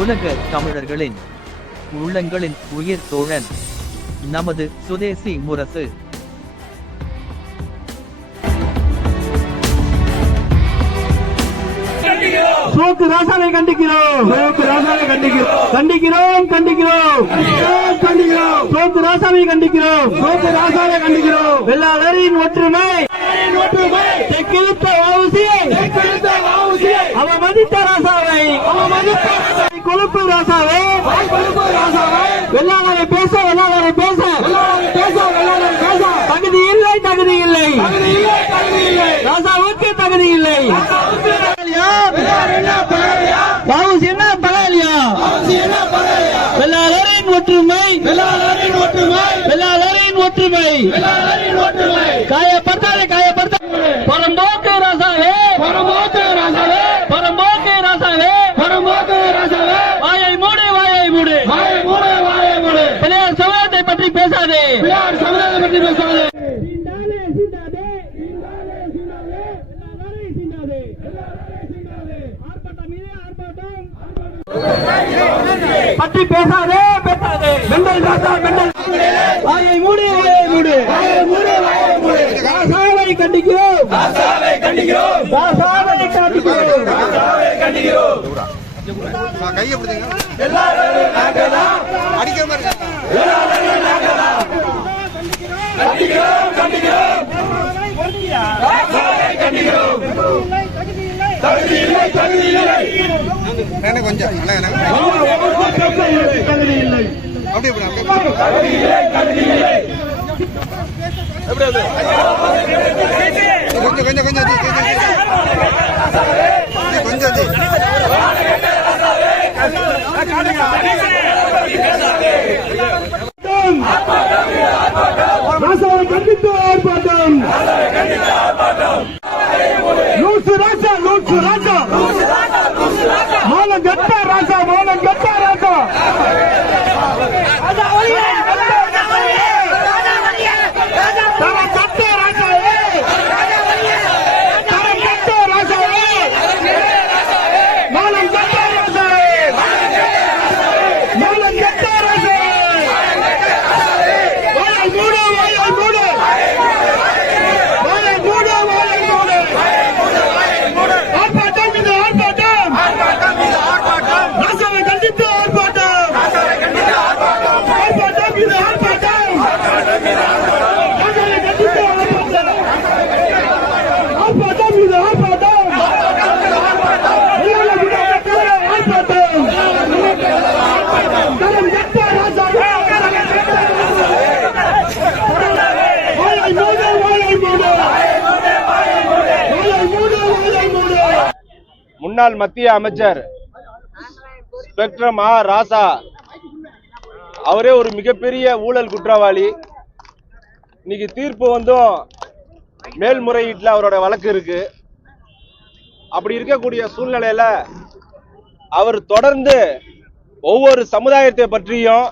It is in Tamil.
உலக தமிழர்களின் உள்ளங்களின் உயிர் தோழன் நமது சுதேசி முரசு. சோக்கு ராசாவை கண்டிக்கிறோம், சோக்கு ராசாவை கண்டிக்கிறோம், கண்டிக்கிறோம் கண்டிக்கிறோம் கண்டிக்கிறோம். சோக்கு ராசாவை கண்டிக்கிறோம், சோக்கு ராசாவை கண்டிக்கிறோம். வெள்ளாளரின் ஒற்றுமை தெக்கிழுத்த வாவுசியை, அவமதித்த ராசாவை, கொழுப்பு ராசாவை, வெள்ளாளரை பேச, வெள்ளாளரை பேச, தகுதி இல்லை, தகுதி இல்லை, ராசாவுக்கு தகுதி இல்லை. வாவுசி என்ன பகலியா? வெள்ளாளரின் ஒற்றுமை, வெள்ளாளரின் ஒற்றுமை, வெள்ளாளரின் ஒற்றுமை, காயப்பட்டாலே காயப்பட்ட பரம்போக்கு ராசாவே, பரம்போக்கு ராசாவே, பரம்போக்கு ராசாவே, பரம்போக்கு ராசாவே. வாயை மூடு, வாயை மூடு, வாயை மூடு, வாயை மூடு. பெரியார் சமுதாயத்தை பற்றி பேசாதே, பெரியார் சமுதாயத்தை பற்றி பேசாதே. பற்றி பேசாதே, பேசாதே. மெண்டல் ராசா, மெண்டல். வாயை மூடு, வாயை மூடு, வாயை மூடு, வாயை மூடு. ராசாவை கண்டிக்கிறோம், ராசாவை கண்டிக்கிறோம், ராசாவை கண்டிக்கிறோம், ராசாவை கண்டிக்கிறோம். கையை பிடிங்க. எல்லாரும் நாங்கதான் அடிக்கிற மாதிரி எல்லாரும் நாங்கதான் கண்டிக்கிறோம், கண்டிக்கிறோம், ராசாவை கண்டிக்கிறோம். தகுதி இல்லை, தகுதி இல்லை, கொஞ்சம் தகுதி இல்லை, அப்படியே தகுதி இல்லை, தகுதி இல்லை. கொஞ்சம் கொஞ்சம் கொஞ்சம் கொஞ்சம் ராசாவை கண்டித்து ஆர்ப்பாட்டம், லூசு ராசா, லூசு ராசா, மௌனம் கெட்ட ராசா, மௌனம் கெட்ட ராசா. தரம் கெட்ட ராசாவே, தரம் கெட்ட ராசாவே, மௌனம் கெட்ட ராசாவே, மௌனம் கெட்ட ராசாவே. வாயை மூடு, வாயை மூடு, வாயை மூடு, வாயை மூடு. ஆர்ப்பாட்டம், இது ஆர்ப்பாட்டம், ராசாவை கண்டித்து ஆர்ப்பாட்டம், ஆர்ப்பாட்டம், இது ஆர்ப்பாட்டம், ராசாவை கண்டித்து ஆர்ப்பாட்டம், ஆர்ப்பாட்டம், இது ஆர்ப்பாட்டம், எல்லாரும் விடாத ஆர்ப்பாட்டம், தரம் கெட்ட ராசாவே, வாயை மூடு, வாயை மூடு, வாயை மூடு, வாயை மூடு. முன்னாள் மத்திய அமைச்சர் ஸ்பெக்ட்ரம் ராசா அவரே ஒரு மிகப்பெரிய ஊழல் குற்றவாளி. இன்னைக்கு தீர்ப்பு வந்தும் மேல்முறையீட்டில் அவரோட வழக்கு இருக்கு. அப்படி இருக்கக்கூடிய சூழ்நிலையில அவர் தொடர்ந்து ஒவ்வொரு சமுதாயத்தை பற்றியும்